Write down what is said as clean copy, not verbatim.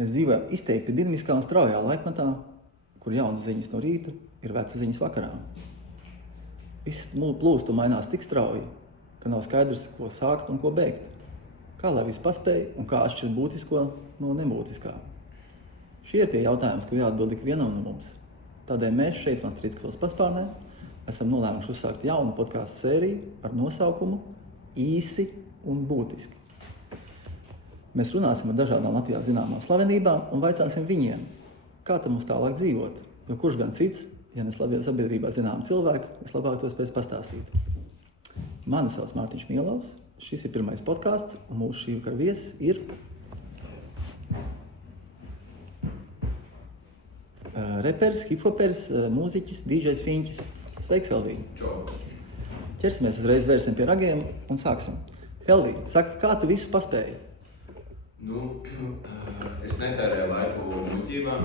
Mēs dzīvojam izteikti dinamiskā un straujā laikmetā, kur jaunas ziņas no rīta ir vecas ziņas vakarā. Viss plūst un mainās tik strauji, ka nav skaidrs, ko sākt un ko beigt. Kā lai visu paspēj un kā atšķirt būtisko no nebūtiskā. Šie ir tie jautājumi, ko jāatbild ikvienam no mums. Tādēļ mēs šeit, Strīdskavas paspārnē, esam nolēmuši uzsākt jaunu podcastu sēriju ar nosaukumu Īsi un būtiski. Mēs runāsim ar dažādām Latvijā zināmām slavenībām un vaicāsim viņiem, kā tam mums tālāk dzīvot, jo kurš gan cits, ja ne sabiedrībā zinām cilvēki, vislabāk to spēs pastāstīt. Mani sauc Mārtiņš Mielovs, šis ir pirmais podcasts, un mūsu šī vakara viesis ir reperis, hiphoperis, mūziķis, DJs Fiņķis. Sveiks, Helvī! Čau! Ķersimies uzreiz vērsim pie ragiem un sāksim. Helvī, saka, kā tu visu paspēji? Es netērēju laiku muļķībām.